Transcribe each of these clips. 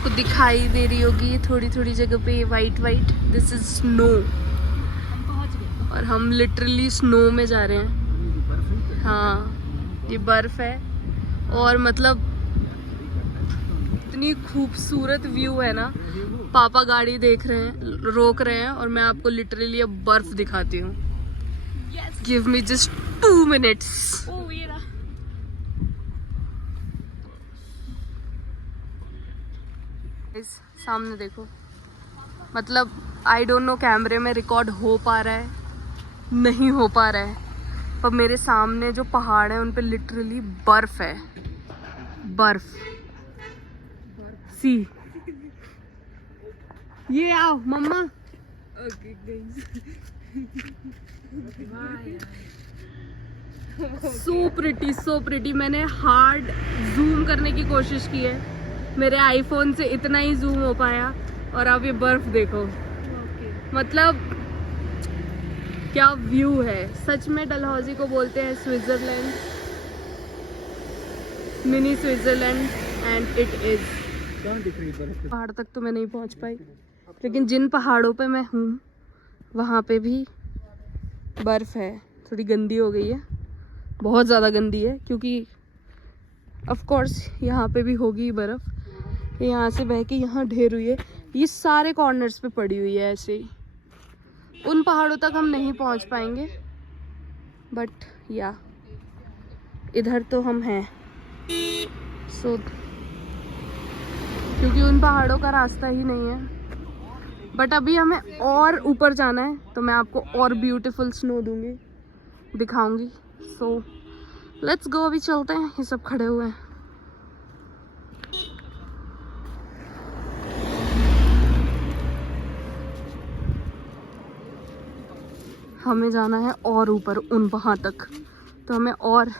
आपको दिखाई दे रही होगी थोड़ी थोड़ी जगह पे white white, this is snow. और हम लिटरली स्नो में जा रहे हैं। हाँ ये बर्फ है और मतलब इतनी खूबसूरत व्यू है ना। पापा गाड़ी देख रहे हैं, रोक रहे हैं और मैं आपको लिटरली अब बर्फ दिखाती हूँ। Give me just 2 minutes। सामने देखो, मतलब आई डोंट नो कैमरे में रिकॉर्ड हो पा रहा है नहीं हो पा रहा है, पर मेरे सामने जो पहाड़ है उन पे लिटरली बर्फ है, बर्फ। सी ये आओ मम्मा। So pretty so pretty. मैंने हार्ड जूम करने की कोशिश की है, मेरे आईफोन से इतना ही जूम हो पाया। और अब ये बर्फ देखो, मतलब क्या व्यू है। सच में डलहौजी को बोलते हैं Switzerland, mini Switzerland, and it is. पहाड़ तक तो मैं नहीं पहुंच पाई, लेकिन जिन पहाड़ों पे मैं हूँ वहाँ पे भी बर्फ है। थोड़ी गंदी हो गई है, बहुत ज़्यादा गंदी है, क्योंकि ऑफ कोर्स यहाँ पे भी होगी बर्फ। यहाँ से बह के यहाँ ढेर हुई है, ये सारे कॉर्नर्स पे पड़ी हुई है ऐसे ही। उन पहाड़ों तक हम नहीं पहुँच पाएंगे, बट या इधर तो हम हैं। सो क्योंकि उन पहाड़ों का रास्ता ही नहीं है, बट अभी हमें और ऊपर जाना है, तो मैं आपको और ब्यूटीफुल स्नो दूंगी, दिखाऊंगी। सो लेट्स गो, अभी चलते हैं। ये सब खड़े हुए हैं। हमें जाना है और ऊपर उन पहाड़ तक, तो हमें और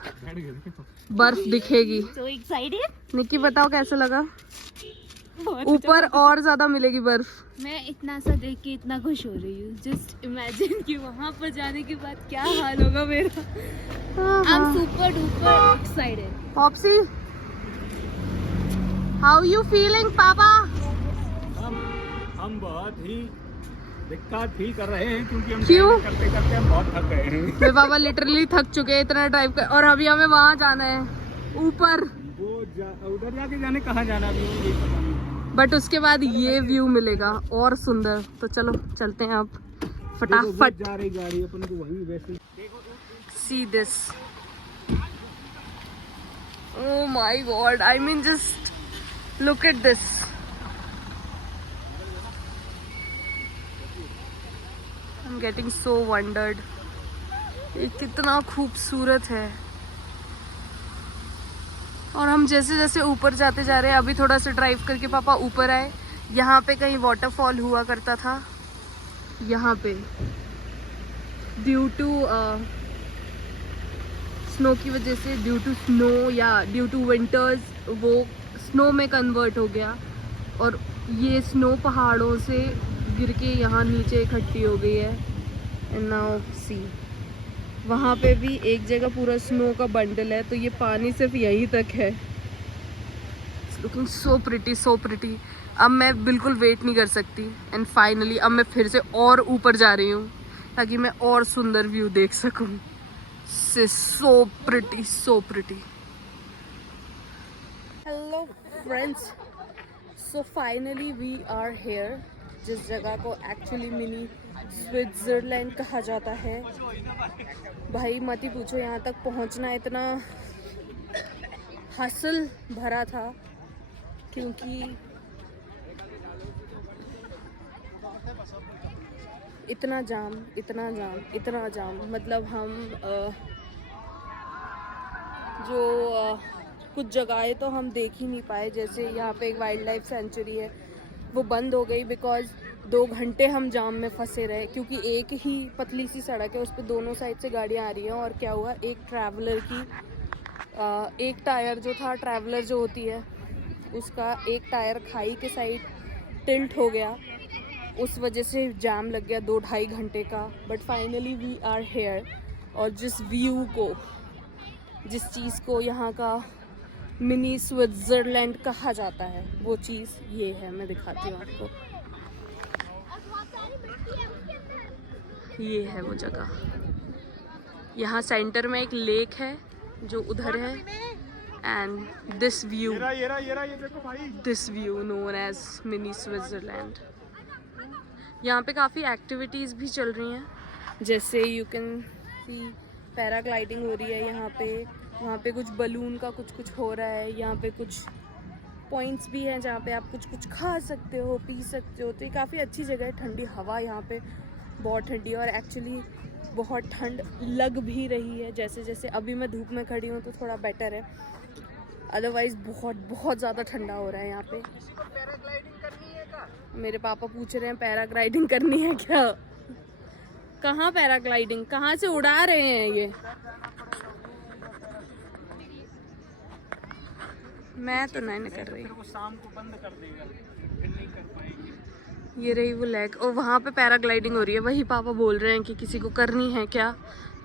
बर्फ दिखेगी। So excited? निक्की बताओ कैसा लगा? ऊपर और ज्यादा मिलेगी बर्फ। मैं इतना सा देख के इतना खुश हो रही हूँ। जस्ट इमेजिन कि वहाँ पर जाने के बाद क्या हाल होगा मेरा। I'm super duper excited. Popsy, how you feeling पापा? हम बहुत ही दिक्कत फील कर रहे हैं, क्योंकि हम क्यों? करते करते हम बहुत थक गए हैं। मेरे पापा लिटरली थक चुके हैं इतना ड्राइव कर, और अभी हमें वहाँ जाना है ऊपर। उधर जाके जाने कहाँ जाना अभी ये पता नहीं। बट उसके बाद ये व्यू मिलेगा और सुंदर। तो चलो चलते हैं अब फटाफट। जा रही गाड़ी अपन को वहीं वैसे। See this. Oh my god, I mean just look at this. I'm getting so wondered. ये कितना खूबसूरत है। और हम जैसे जैसे ऊपर जाते जा रहे हैं, अभी थोड़ा सा ड्राइव करके पापा ऊपर आए। यहाँ पे कहीं वाटरफॉल हुआ करता था, यहाँ पे ड्यू टू स्नो की वजह से, ड्यू टू स्नो या ड्यू टू विंटर्स, वो स्नो में कन्वर्ट हो गया। और ये स्नो पहाड़ों से गिर के यहाँ नीचे इकट्ठी हो गई है। एंड नाउ सी, वहाँ पे भी एक जगह पूरा स्नो का बंडल है, तो ये पानी सिर्फ यहीं तक है। Looking so pretty so pretty. अब मैं बिल्कुल वेट नहीं कर सकती। एंड फाइनली अब मैं फिर से और ऊपर जा रही हूँ, ताकि मैं और सुंदर व्यू देख सकूँ। So pretty so pretty. Hello friends, so finally we are here, जिस जगह को एक्चुअली मिनी स्विट्जरलैंड कहा जाता है। भाई मत ही पूछो, यहाँ तक पहुँचना इतना हसल भरा था, क्योंकि इतना जाम इतना जाम इतना जाम। मतलब हम कुछ जगहें तो हम देख ही नहीं पाए। जैसे यहाँ पे एक वाइल्ड लाइफ सेंचुरी है, वो बंद हो गई बिकॉज 2 घंटे हम जाम में फंसे रहे, क्योंकि एक ही पतली सी सड़क है, उस पर दोनों साइड से गाड़ियाँ आ रही हैं। और क्या हुआ, एक ट्रैवलर की एक टायर जो था, ट्रैवलर जो होती है उसका एक टायर खाई के साइड टिल्ट हो गया, उस वजह से जाम लग गया 2-2.5 घंटे का। But finally we are here. और जिस व्यू को, जिस चीज़ को यहाँ का मिनी स्विट्जरलैंड कहा जाता है, वो चीज़ ये है। मैं दिखाती हूँ आपको, ये है वो जगह। यहाँ सेंटर में एक लेक है जो उधर है, and this view, this view known as mini Switzerland. यहाँ पे काफ़ी एक्टिविटीज़ भी चल रही हैं, जैसे यू कैन सी पैराग्लाइडिंग हो रही है यहाँ पे, वहाँ पे कुछ बलून का कुछ हो रहा है, यहाँ पे कुछ पॉइंट्स भी हैं जहाँ पे आप कुछ खा सकते हो, पी सकते हो। तो ये काफ़ी अच्छी जगह है। ठंडी हवा यहाँ पे बहुत ठंडी है, और एक्चुअली बहुत ठंड लग भी रही है। जैसे जैसे अभी मैं धूप में खड़ी हूँ तो थोड़ा बेटर है, अदरवाइज़ बहुत ज़्यादा ठंडा हो रहा है यहाँ पे। मेरे पापा पूछ रहे हैं पैराग्लाइडिंग करनी है क्या? कहाँ पैराग्लाइडिंग, कहाँ से उड़ा रहे हैं ये? मैं तो नहीं कर रही। शाम को बंद कर देगा, फिर नहीं कर पाएंगे। ये रही वो लेक, और वहाँ पे पैराग्लाइडिंग हो रही है। वही पापा बोल रहे हैं कि किसी को करनी है क्या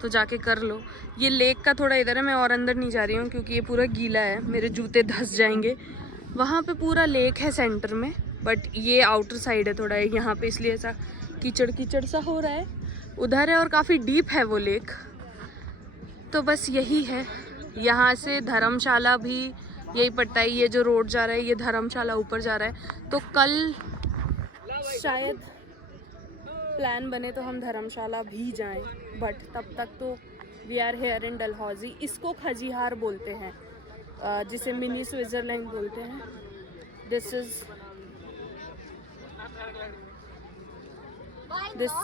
तो जाके कर लो। ये लेक का थोड़ा इधर है, मैं और अंदर नहीं जा रही हूँ क्योंकि ये पूरा गीला है, मेरे जूते धंस जाएंगे। वहाँ पे पूरा लेक है सेंटर में, बट ये आउटर साइड है थोड़ा, यहाँ पे इसलिए ऐसा कीचड़ कीचड़ सा हो रहा है। उधर है और काफ़ी डीप है वो लेक। तो बस यही है। यहाँ से धर्मशाला भी यही पड़ता है। ये जो रोड जा रहा है ये धर्मशाला ऊपर जा रहा है। तो कल शायद प्लान बने तो हम धर्मशाला भी जाएं, बट तब तक तो we are here in Dalhousie. इसको खजियार बोलते हैं, जिसे मिनी स्विट्जरलैंड बोलते हैं। This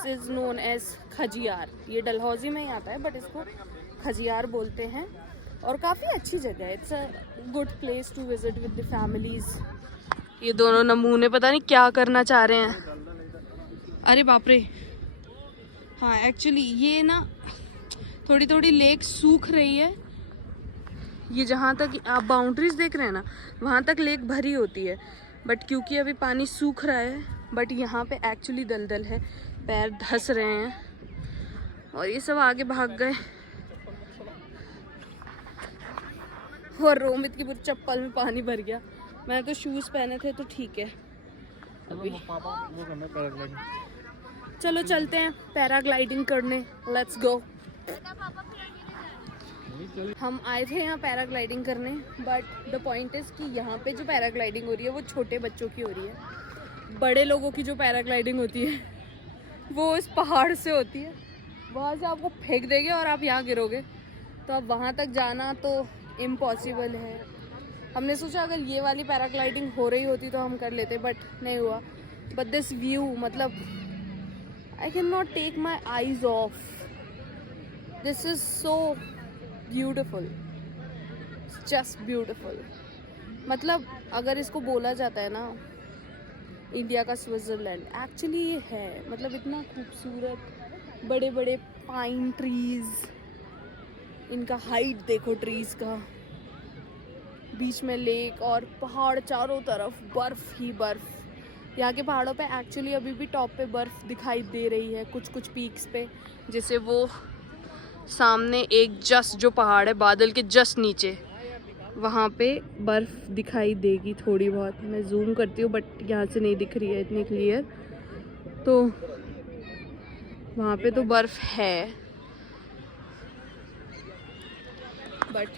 is known as Khajjiar. ये डलहौजी में ही आता है, बट इसको खजियार बोलते हैं। और काफ़ी अच्छी जगह है। It's a good place to visit with the families. ये दोनों नमूने पता नहीं क्या करना चाह रहे हैं। अरे बाप रे। हाँ, एक्चुअली ये ना थोड़ी थोड़ी लेक सूख रही है। ये जहाँ तक आप बाउंड्रीज देख रहे हैं ना, वहाँ तक लेक भरी होती है, बट क्योंकि अभी पानी सूख रहा है, बट यहाँ पे एक्चुअली दलदल है, पैर धंस रहे हैं। और ये सब आगे भाग गए, और रोमित की पूरी चप्पल में पानी भर गया। मैंने तो शूज़ पहने थे तो ठीक है। अभी चलो चलते हैं पैराग्लाइडिंग करने, लेट्स गो। हम आए थे यहाँ पैराग्लाइडिंग करने, बट द पॉइंट इज़ कि यहाँ पे जो पैराग्लाइडिंग हो रही है वो छोटे बच्चों की हो रही है। बड़े लोगों की जो पैराग्लाइडिंग होती है वो इस पहाड़ से होती है। वहाँ से आपको फेंक देंगे और आप यहाँ गिरोगे। तो अब वहाँ तक जाना तो इम्पॉसिबल है। हमने सोचा अगर ये वाली पैराग्लाइडिंग हो रही होती तो हम कर लेते, बट नहीं हुआ। बट दिस व्यू, मतलब I can not take my eyes off. This is so beautiful, just beautiful. मतलब अगर इसको बोला जाता है ना इंडिया का स्विट्जरलैंड, एक्चुअली ये है। मतलब इतना खूबसूरत, बड़े बड़े पाइन ट्रीज, इनका हाइट देखो ट्रीज का, बीच में लेक और पहाड़ चारों तरफ, बर्फ ही बर्फ। यहाँ के पहाड़ों पे एक्चुअली अभी भी टॉप पे बर्फ दिखाई दे रही है, कुछ कुछ पीक्स पे। जैसे वो सामने एक जस्ट जो पहाड़ है बादल के जस्ट नीचे, वहाँ पे बर्फ दिखाई देगी थोड़ी बहुत। मैं जूम करती हूँ बट यहाँ से नहीं दिख रही है इतनी क्लियर। तो वहाँ पे तो बर्फ है, बट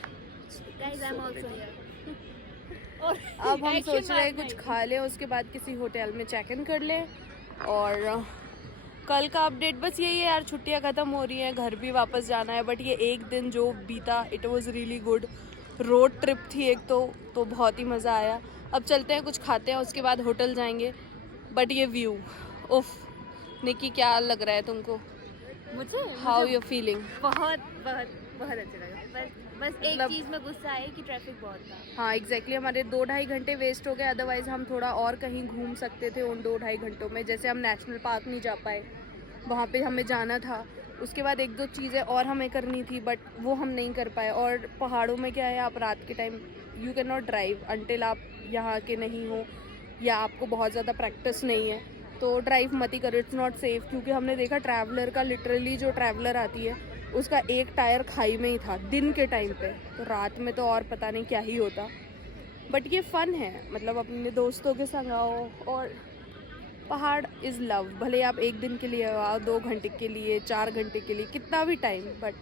अब हम सोच रहे हैं कुछ खा लें, उसके बाद किसी होटल में चेक इन कर लें। और कल का अपडेट बस यही है यार, छुट्टियां ख़त्म हो रही हैं, घर भी वापस जाना है। बट ये एक दिन जो बीता, it was really good. Road trip थी एक तो बहुत ही मज़ा आया। अब चलते हैं कुछ खाते हैं, उसके बाद होटल जाएंगे। बट ये व्यू, उफ। निकी क्या लग रहा है तुमको? मुझे हाउ यू फीलिंग? बहुत बहुत बहुत अच्छा लगा। बस एक चीज़ में गुस्सा है कि ट्रैफिक बहुत था। हाँ एग्जैक्टली, हमारे 2-2.5 घंटे वेस्ट हो गए। अदरवाइज़ हम थोड़ा और कहीं घूम सकते थे उन 2-2.5 घंटों में। जैसे हम नेशनल पार्क नहीं जा पाए, वहाँ पे हमें जाना था। उसके बाद 1-2 चीज़ें और हमें करनी थी, बट वो हम नहीं कर पाए। और पहाड़ों में क्या है, आप रात के time you can not drive until आप यहाँ के नहीं हो या आपको बहुत ज़्यादा प्रैक्टिस नहीं है, तो ड्राइव मत ही करो, इट्स नॉट सेफ़। क्योंकि हमने देखा ट्रैवलर का, लिटरली जो ट्रैवलर आती है उसका एक टायर खाई में ही था दिन के टाइम पे, तो रात में तो और पता नहीं क्या ही होता। बट ये फ़न है, मतलब अपने दोस्तों के संग आओ, और पहाड़ इज़ लव। भले आप एक दिन के लिए आओ, 2 घंटे के लिए, 4 घंटे के लिए, कितना भी टाइम, बट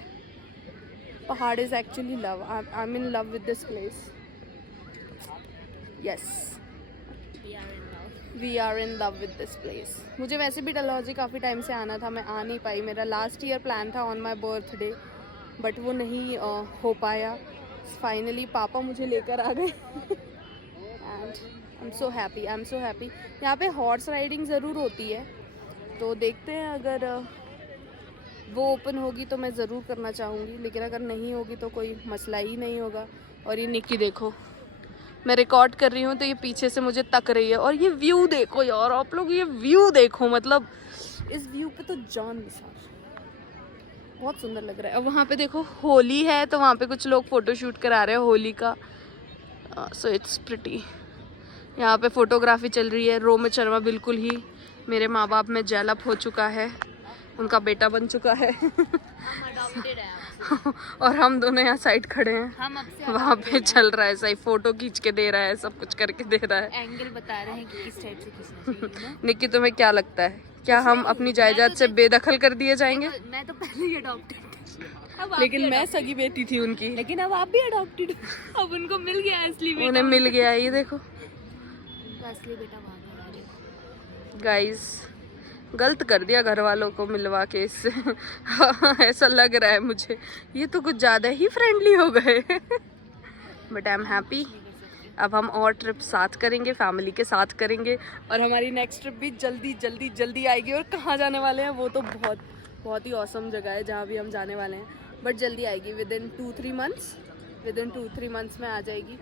पहाड़ is actually love. I am in love with this place. Yes, we are in love with this place. मुझे वैसे भी डलहौजी काफ़ी टाइम से आना था, मैं आ नहीं पाई। मेरा लास्ट ईयर प्लान था ऑन माई बर्थडे, बट वो नहीं हो पाया। फाइनली पापा मुझे लेकर आ गए and I am so happy, I am so happy. यहाँ पे हॉर्स राइडिंग ज़रूर होती है, तो देखते हैं अगर वो ओपन होगी तो मैं ज़रूर करना चाहूँगी, लेकिन अगर नहीं होगी तो कोई मसला ही नहीं होगा। और ये निक्की देखो, मैं रिकॉर्ड कर रही हूँ तो ये पीछे से मुझे तक रही है। और ये व्यू देखो यार आप लोग, ये व्यू देखो, मतलब इस व्यू पे तो जान निसार, बहुत सुंदर लग रहा है। अब वहाँ पे देखो होली है, तो वहाँ पे कुछ लोग फ़ोटो शूट करा रहे हैं होली का। So it's pretty. यहाँ पे फोटोग्राफी चल रही है। रोमित शर्मा बिल्कुल ही मेरे माँ बाप में जेलअप हो चुका है, उनका बेटा बन चुका है और हम दोनों यहाँ साइड खड़े हैं। हम अब से वहाँ पे चल रहा है, सही फोटो खींच के दे रहा है, सब कुछ करके दे रहा है। एंगल बता रहे हैं कि किस टाइप से खींचना चाहिए ना। निक्की तुम्हें क्या लगता है, क्या हम अपनी जायदाद से बेदखल कर दिए जाएंगे? मैं तो पहले ही अडॉप्टेड, लेकिन मैं सगी बेटी थी उनकी। लेकिन अब आप भी अडॉप्टेड। अब उनको मिल गया असली बेटा, उन्हें मिल गया। ये देखो असली बेटा वहाँ है। गाइस, गलत कर दिया घर वालों को मिलवा के इससे ऐसा लग रहा है मुझे। ये तो कुछ ज़्यादा ही फ्रेंडली हो गए बट आई एम हैप्पी। अब हम और ट्रिप साथ करेंगे, फैमिली के साथ करेंगे, और हमारी नेक्स्ट ट्रिप भी जल्दी जल्दी जल्दी आएगी। और कहाँ जाने वाले हैं वो तो बहुत ही ऑसम जगह है जहाँ भी हम जाने वाले हैं, बट जल्दी आएगी। विद इन 2-3 मंथ्स में आ जाएगी।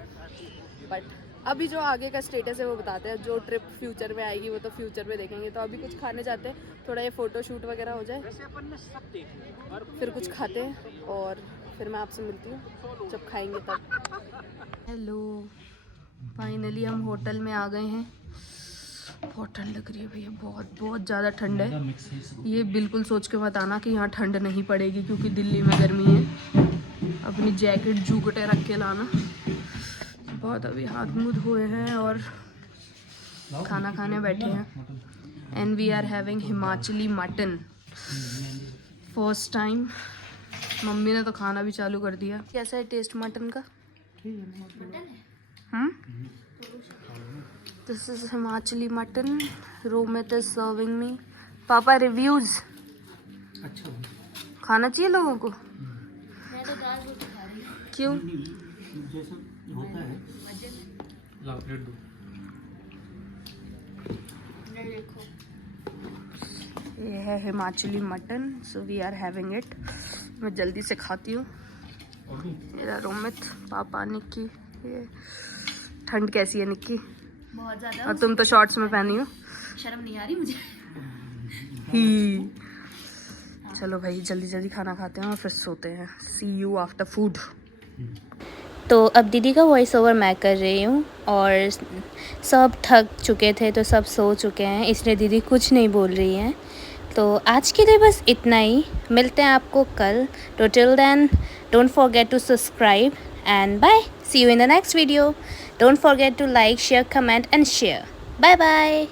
बट अभी जो आगे का स्टेटस है वो बताते हैं। जो ट्रिप फ्यूचर में आएगी वो तो फ्यूचर में देखेंगे। तो अभी कुछ खाने जाते हैं, थोड़ा ये फ़ोटो शूट वगैरह हो जाए, फिर कुछ खाते हैं और फिर मैं आपसे मिलती हूँ जब खाएंगे तब। हेलो, फाइनली हम होटल में आ गए हैं। बहुत ठंड लग रही है भैया, बहुत ज़्यादा ठंड है। ये बिल्कुल सोच के मत आना कि यहाँ ठंड नहीं पड़ेगी, क्योंकि दिल्ली में गर्मी है। अपनी जैकेट जूकटे रख के लाना। बहुत अभी हाथ मुँह धोए हैं और खाना खाने बैठे हैं। And we are having Himachali mutton first time. मम्मी ने तो खाना भी चालू कर दिया। कैसा है टेस्ट मटन का? This is Himachali mutton. Romit is serving me. पापा रिव्यूज। अच्छा, खाना चाहिए लोगों को? मैं तो दाल रोटी खा रही हूँ। क्यों? जैसा होता है। लाओ प्लेट दो। देखो, ये है Himachali mutton, so we are having it. मैं जल्दी से खाती हूँ। मेरा रोमित, पापा, निक्की। ये ठंड कैसी है निक्की? बहुत ज़्यादा। और तुम तो शॉर्ट्स में पहनी हो। शर्म नहीं आ रही मुझे। ही चलो भाई, जल्दी जल्दी खाना खाते हैं और फिर सोते हैं। सी यू आफ्टर फूड। तो अब दीदी का वॉइस ओवर मैं कर रही हूँ, और सब थक चुके थे तो सब सो चुके हैं, इसलिए दीदी कुछ नहीं बोल रही हैं। तो आज के लिए बस इतना ही। मिलते हैं आपको कल। तो till then don't forget to subscribe and bye. See you in the next video. Don't forget to like, share, comment and share. Bye bye.